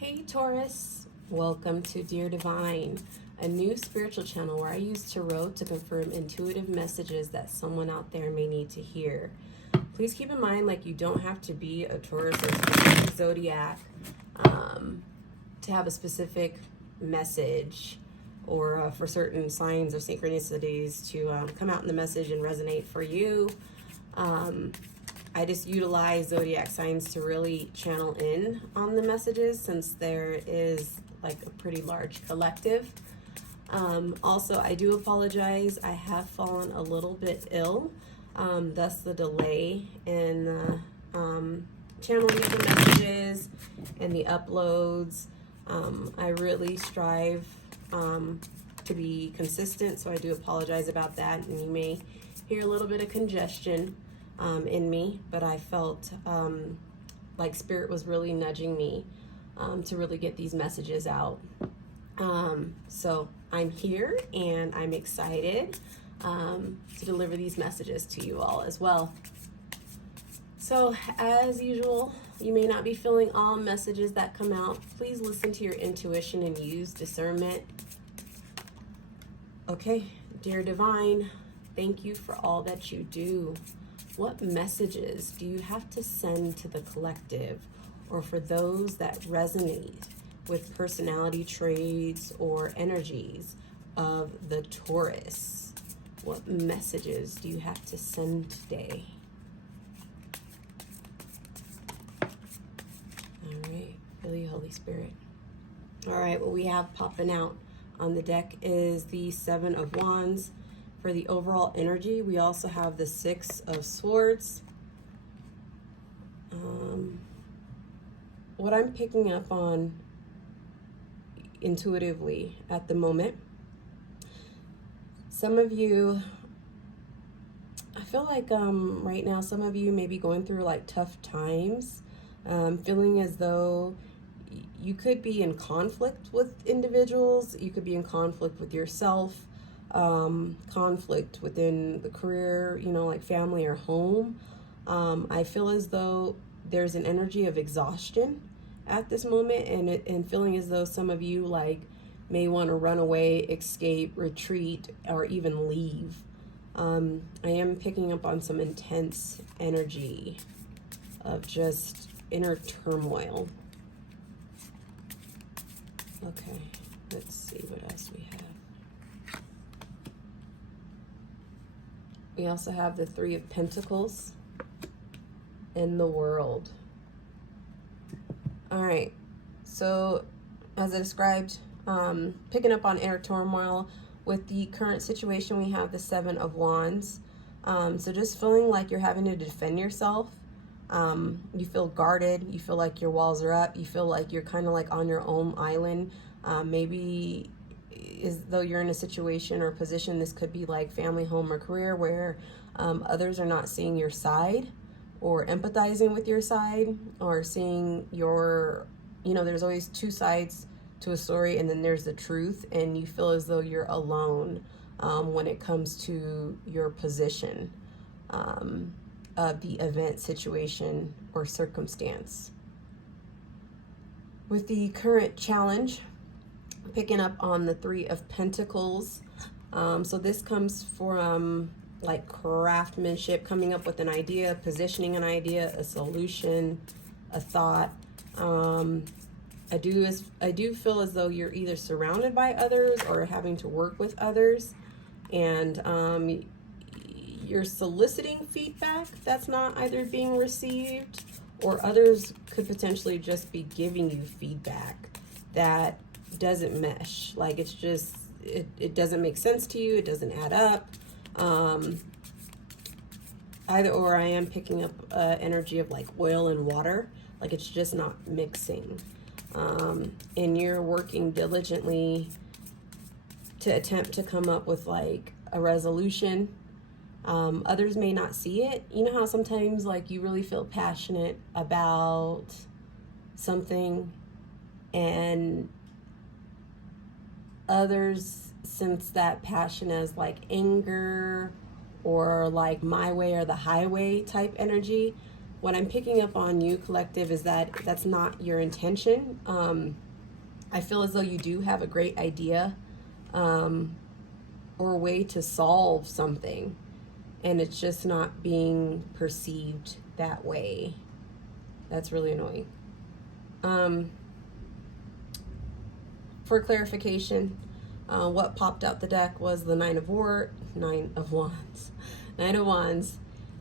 Hey Taurus, welcome to Dear Divine, a new spiritual channel where I use tarot to confirm intuitive messages that someone out there may need to hear. Please keep in mind, like, you don't have to be a Taurus or specific zodiac to have a specific message, or for certain signs or synchronicities to come out in the message and resonate for you. I just utilize zodiac signs to really channel in on the messages, since there is like a pretty large collective. Also, I do apologize. I have fallen a little bit ill, thus the delay in the channeling of the messages and the uploads. I really strive to be consistent, so I do apologize about that, and you may hear a little bit of congestion in me, but I felt like Spirit was really nudging me to really get these messages out. So I'm here and I'm excited to deliver these messages to you all as well. So as usual, you may not be feeling all messages that come out. Please listen to your intuition and use discernment. Okay, dear Divine, thank you for all that you do. What messages do you have to send to the collective, or for those that resonate with personality traits or energies of the Taurus? What messages do you have to send today? All right, feel you, Holy Spirit. All right, what we have popping out on the deck is the Seven of Wands. For the overall energy, we also have the Six of Swords. What I'm picking up on intuitively at the moment, some of you, I feel like right now, some of you may be going through like tough times, feeling as though you could be in conflict with individuals, you could be in conflict with yourself, conflict within the career, like family or home. I feel as though there's an energy of exhaustion at this moment, and feeling as though some of you may want to run away, escape, retreat, or even leave. I am picking up on some intense energy of just inner turmoil. Okay, let's see what else we have. We also have the Three of Pentacles and the World. All right, so as I described, picking up on inner turmoil. With the current situation, we have the Seven of Wands. So just feeling like you're having to defend yourself. You feel guarded. You feel like your walls are up. You feel like you're kind of like on your own island. Maybe as though you're in a situation or position, this could be like family, home, or career, where others are not seeing your side or empathizing with your side, or seeing your, there's always two sides to a story, and then there's the truth, and you feel as though you're alone when it comes to your position of the event, situation, or circumstance. With the current challenge, picking up on the Three of Pentacles. So this comes from like craftsmanship, coming up with an idea, positioning an idea, a solution, a thought. I do feel as though you're either surrounded by others or having to work with others, and you're soliciting feedback that's not either being received, or others could potentially just be giving you feedback that doesn't mesh. Like, it's just, it doesn't make sense to you. It doesn't add up. Either or. I am picking up energy of like oil and water. Like, it's just not mixing. And you're working diligently to attempt to come up with like a resolution. Others may not see it. You know how sometimes like you really feel passionate about something, and others sense that passion as like anger or like my way or the highway type energy. what I'm picking up on you, collective, is that that's not your intention. I feel as though you do have a great idea or a way to solve something, and it's just not being perceived that way. That's really annoying. For clarification, what popped out the deck was the Nine of Wands.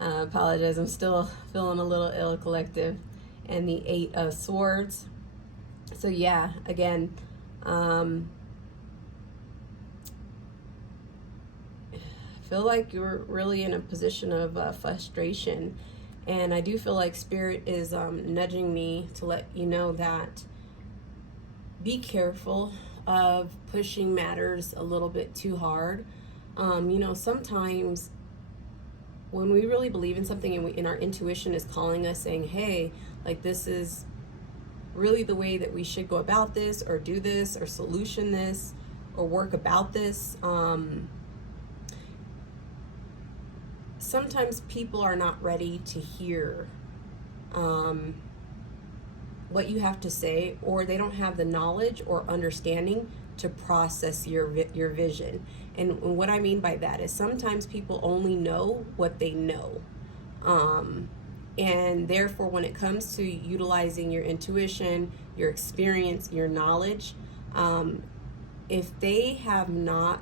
Apologize, I'm still feeling a little ill, collective. And the Eight of Swords. So yeah, again, I feel like you're really in a position of frustration. And I do feel like Spirit is nudging me to let you know that be careful of pushing matters a little bit too hard. Sometimes when we really believe in something and our intuition is calling us saying, hey, like this is really the way that we should go about this or do this or solution this or work about this. Sometimes people are not ready to hear what you have to say, or they don't have the knowledge or understanding to process your vision. And what I mean by that is sometimes people only know what they know. And therefore, when it comes to utilizing your intuition, your experience, your knowledge, if they have not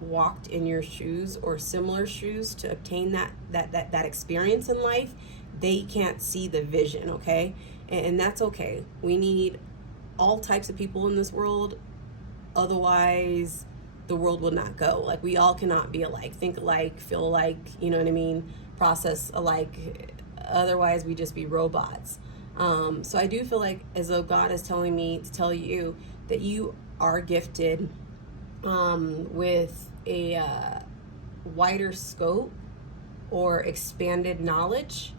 walked in your shoes or similar shoes to obtain that experience in life, they can't see the vision, okay? And that's okay. We need all types of people in this world. Otherwise, the world will not go. Like, we all cannot be alike, think alike, feel alike, you know what I mean? Process alike. Otherwise, we just be robots. So I do feel like as though God is telling me to tell you that you are gifted with a wider scope or expanded knowledge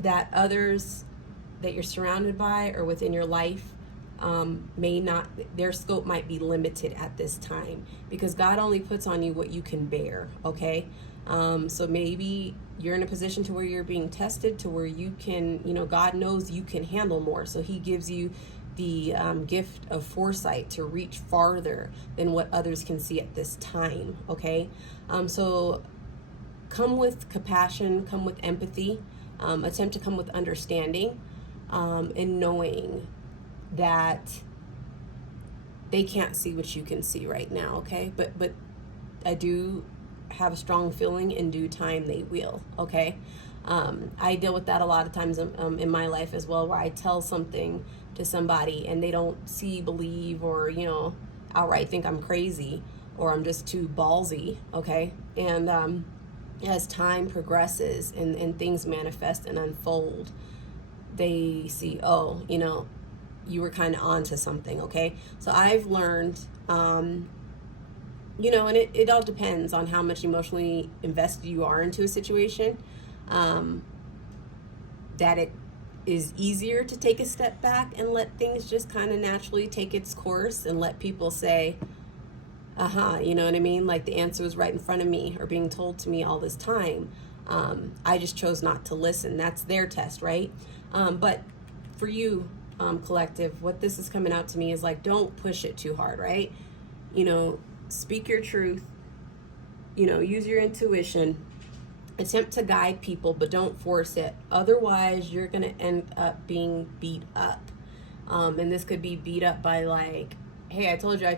that others that you're surrounded by or within your life may not, their scope might be limited at this time, because God only puts on you what you can bear, okay? So maybe you're in a position to where you're being tested to where you can, God knows you can handle more. So he gives you the gift of foresight to reach farther than what others can see at this time, okay? So come with compassion, come with empathy, attempt to come with understanding, and knowing that they can't see what you can see right now, okay? But I do have a strong feeling in due time they will, okay? I deal with that a lot of times in my life as well, where I tell something to somebody and they don't see, believe, or, outright think I'm crazy or I'm just too ballsy, okay? And as time progresses and things manifest and unfold, they see, oh, you were kind of onto something, okay? So I've learned, and it all depends on how much emotionally invested you are into a situation, that it is easier to take a step back and let things just kind of naturally take its course and let people say, you know what I mean? Like the answer was right in front of me or being told to me all this time. I just chose not to listen. That's their test, right? But for you, collective, what this is coming out to me is like, don't push it too hard, right? Speak your truth, use your intuition, attempt to guide people, but don't force it. Otherwise, you're going to end up being beat up. And this could be beat up by like, hey, I told you.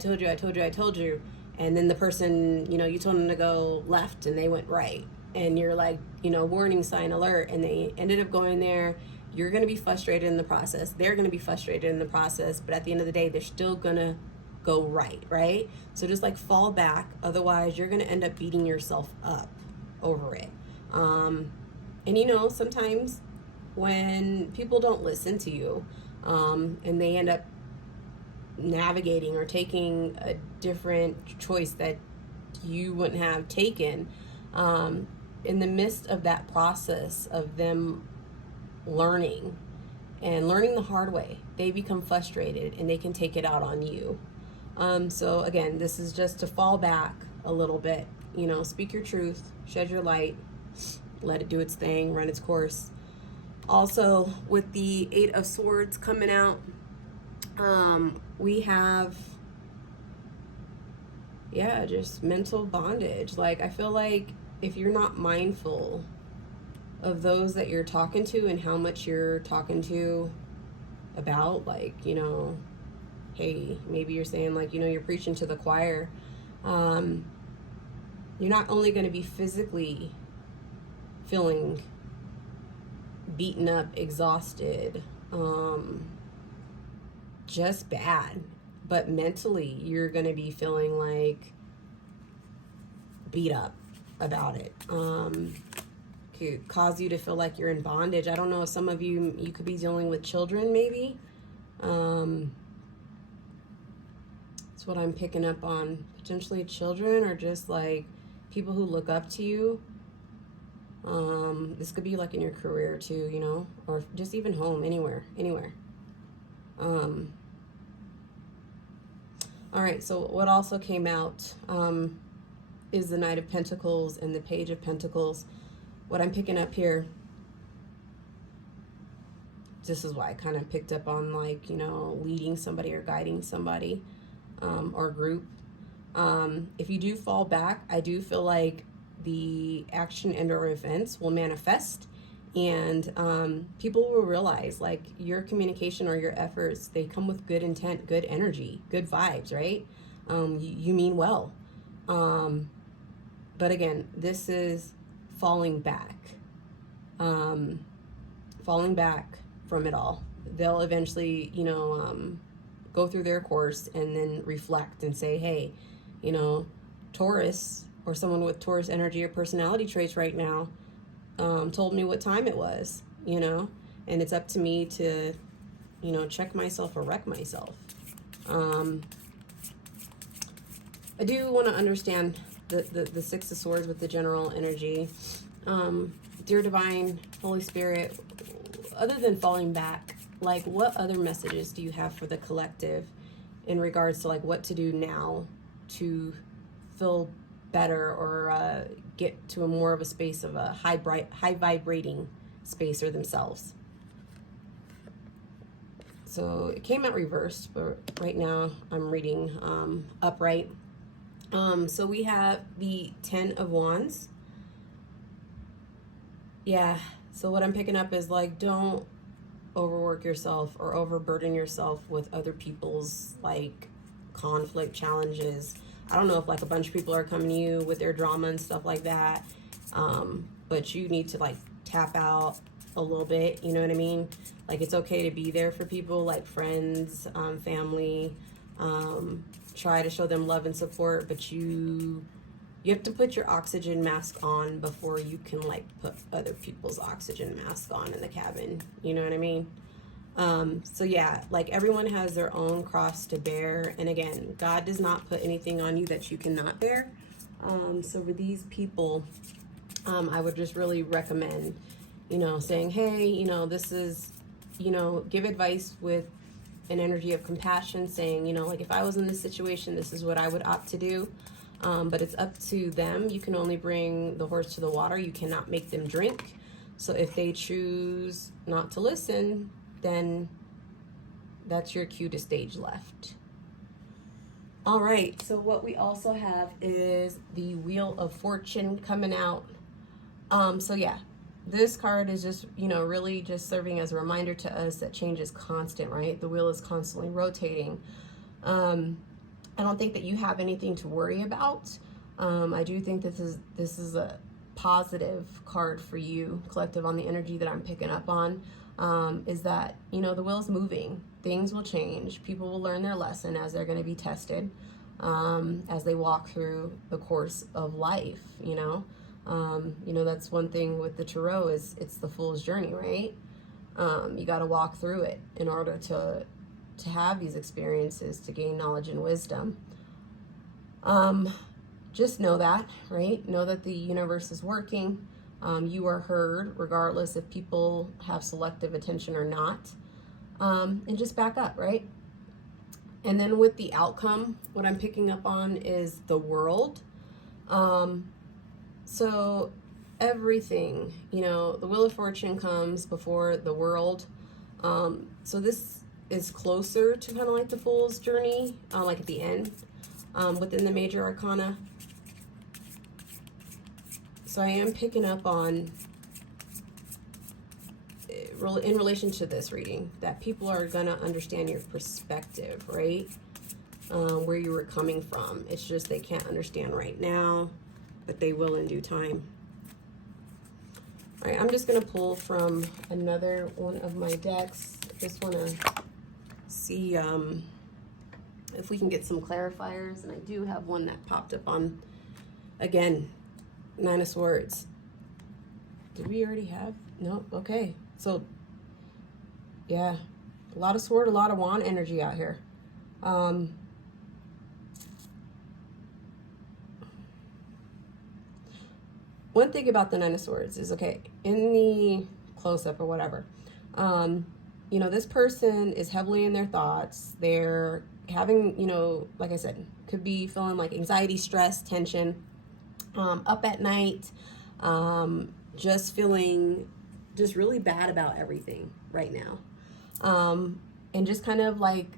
And then the person, you told them to go left and they went right. And you're like, warning sign alert. And they ended up going there. You're going to be frustrated in the process. They're going to be frustrated in the process. But at the end of the day, they're still going to go right? So just like fall back. Otherwise, you're going to end up beating yourself up over it. And sometimes when people don't listen to you, and they end up navigating or taking a different choice that you wouldn't have taken, in the midst of that process of them learning the hard way, they become frustrated and they can take it out on you. So again, this is just to fall back a little bit, speak your truth, shed your light, let it do its thing, run its course. Also, with the Eight of Swords coming out, we have, yeah, just mental bondage. Like, I feel like if you're not mindful of those that you're talking to and how much you're talking to about, like, you know, hey, maybe you're saying, like, you know, you're preaching to the choir. You're not only going to be physically feeling beaten up, exhausted, just bad, but mentally you're going to be feeling like beat up about it. Could cause you to feel like you're in bondage. I don't know if some of you could be dealing with children, maybe. That's what I'm picking up on. Potentially children, or just like people who look up to you. This could be like in your career too, you know, or just even home, anywhere. All right, so what also came out is the Knight of Pentacles and the Page of Pentacles. What I'm picking up here, this is why I kind of picked up on, like, you know, leading somebody or guiding somebody or group. If you do fall back, I do feel like the action and or events will manifest, and people will realize, like, your communication or your efforts, they come with good intent, good energy, good vibes, right? You mean well. But again, this is falling back from it all. They'll eventually, you know, go through their course and then reflect and say, hey, you know, Taurus, or someone with Taurus energy or personality traits right now, told me what time it was, you know, and it's up to me to, you know, check myself or wreck myself. I do want to understand the Six of Swords with the general energy. Dear Divine, Holy Spirit, other than falling back, like, what other messages do you have for the collective in regards to, like, what to do now to feel better, or get to a more of a space of a high vibrating space or themselves? So it came out reversed, but right now I'm reading upright. So we have the 10 of Wands. Yeah, so what I'm picking up is, like, don't overwork yourself or overburden yourself with other people's, like, conflict, challenges. I don't know if, like, a bunch of people are coming to you with their drama and stuff like that, but you need to, like, tap out a little bit, you know what I mean? Like, it's okay to be there for people, like friends, family, try to show them love and support, but you have to put your oxygen mask on before you can, like, put other people's oxygen mask on in the cabin, you know what I mean? So yeah, like, everyone has their own cross to bear, and again, God does not put anything on you that you cannot bear. So for these people, I would just really recommend, you know, saying, hey, you know, this is, you know, give advice with an energy of compassion, saying, you know, like, if I was in this situation, this is what I would opt to do. But it's up to them. You can only bring the horse to the water. You cannot make them drink. So if they choose not to listen, then that's your cue to stage left. All right, so what we also have is the Wheel of Fortune coming out. So yeah, this card is just, you know, really just serving as a reminder to us that change is constant, right? The wheel is constantly rotating. I don't think that you have anything to worry about. I do think this is a positive card for you, collective, on the energy that I'm picking up on. Is that, you know, the wheel's moving. Things will change. People will learn their lesson as they're going to be tested, as they walk through the course of life, you know. You know, that's one thing with the Tarot, is it's the fool's journey, right? You got to walk through it in order to have these experiences, to gain knowledge and wisdom. Just know that, right? Know that the universe is working. You are heard regardless if people have selective attention or not. And just back up, right? And then with the outcome, what I'm picking up on is the World. So everything. You know, the Wheel of Fortune comes before the World. So this is closer to kind of like the Fool's journey, like at the end, within the major arcana. So I am picking up on, in relation to this reading, that people are going to understand your perspective, right? Where you were coming from. It's just they can't understand right now, but they will in due time. All right, I'm just going to pull from another one of my decks. Just want to see if we can get some clarifiers. And I do have one that popped up on, again, Nine of Swords. Did we already have? No, okay. So, yeah, a lot of sword, a lot of wand energy out here. One thing about the Nine of Swords is, okay, in the close-up or whatever, you know, this person is heavily in their thoughts. They're having, you know, like I said, could be feeling like anxiety, stress, tension, up at night, just feeling just really bad about everything right now. And just kind of like,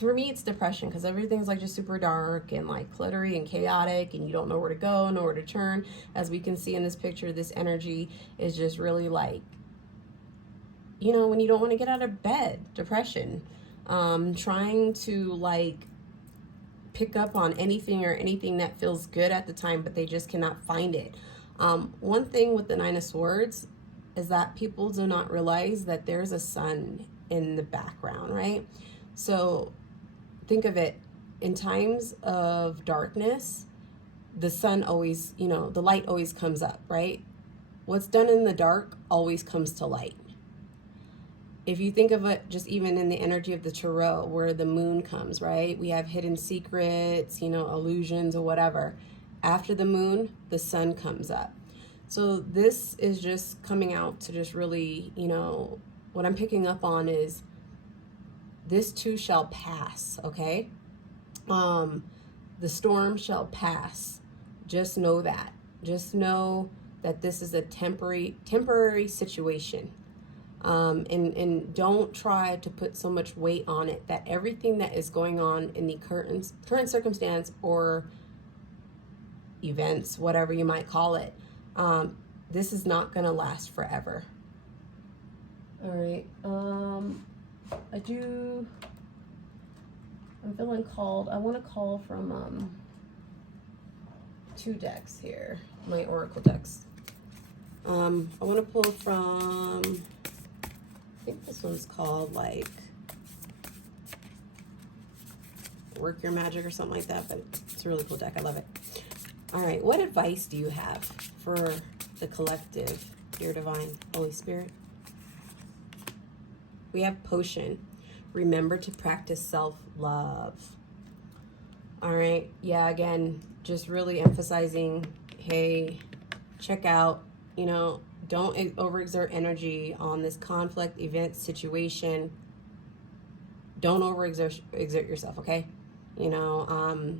for me, it's depression, because everything's like just super dark and like cluttery and chaotic, and you don't know where to go, nowhere to turn. As we can see in this picture, this energy is just really like, you know, when you don't want to get out of bed, depression, trying to like pick up on anything or anything that feels good at the time, but they just cannot find it. One thing with the Nine of Swords is that people do not realize that there's a sun in the background, right? So think of it, in times of darkness, the sun always, you know, the light always comes up, right? What's done in the dark always comes to light. If you think of it just even in the energy of the tarot, where the moon comes, right? We have hidden secrets, you know, illusions or whatever. After the moon, the sun comes up. So this is just coming out to just really, you know, what I'm picking up on is this too shall pass, okay? The storm shall pass. Just know that. Just know that this is a temporary situation. And don't try to put so much weight on it that everything that is going on in the current circumstance or events, whatever you might call it, this is not going to last forever. All right. I'm feeling called. I want to call from two decks here, my oracle decks. I want to pull from, I think this one's called like Work Your Magic or something like that, but it's a really cool deck. I love it. All right, what advice do you have for the collective, dear divine, Holy Spirit? We have Potion. Remember to practice self-love. All right, yeah, again, just really emphasizing, hey, check out, you know, don't overexert energy on this conflict, event, situation. Don't overexert yourself, okay? You know,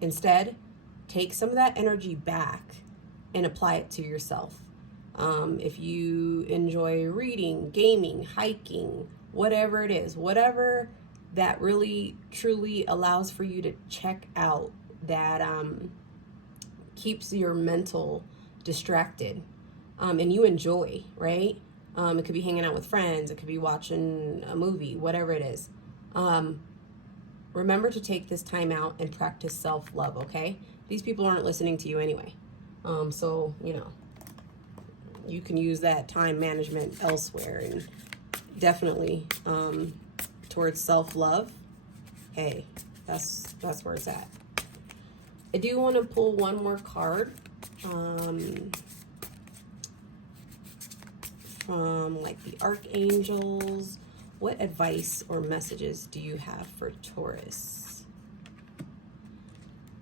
instead, take some of that energy back and apply it to yourself. If you enjoy reading, gaming, hiking, whatever it is, whatever that really truly allows for you to check out, that keeps your mental distracted, and you enjoy, right? It could be hanging out with friends, it could be watching a movie, whatever it is. Remember to take this time out and practice self-love, okay? These people aren't listening to you anyway. So, you know, you can use that time management elsewhere, and definitely towards self-love. Hey, that's where it's at. I do want to pull one more card from like the archangels. What advice or messages do you have for Taurus?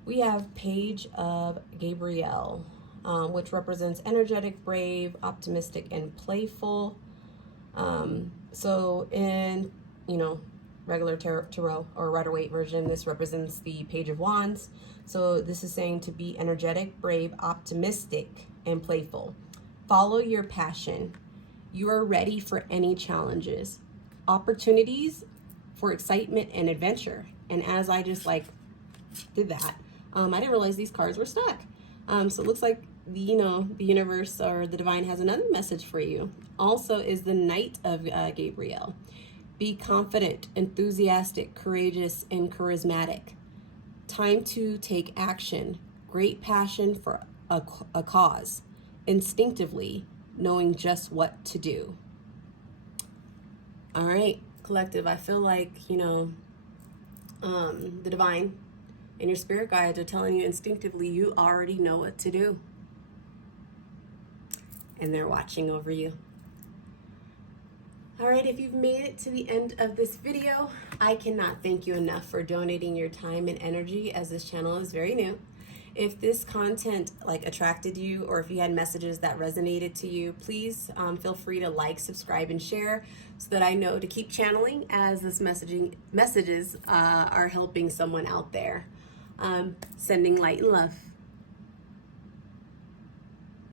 We have Page of Gabriel, which represents energetic, brave, optimistic, and playful. So in, you know, regular tarot or Rider-Waite version, this represents the Page of Wands. So this is saying to be energetic, brave, optimistic, and playful. Follow your passion. You are ready for any challenges, opportunities for excitement and adventure. And as I just like did that, I didn't realize these cards were stuck. So it looks like the universe or the divine has another message for you. Also is the Knight of Gabriel. Be confident, enthusiastic, courageous, and charismatic. Time to take action. Great passion for a cause. Instinctively knowing just what to do. All right, collective, I feel like, the divine and your spirit guides are telling you instinctively you already know what to do. And they're watching over you. All right, if you've made it to the end of this video, I cannot thank you enough for donating your time and energy, as this channel is very new. If this content attracted you, or if you had messages that resonated to you, please feel free to like, subscribe, and share so that I know to keep channeling as this messages are helping someone out there. Sending light and love.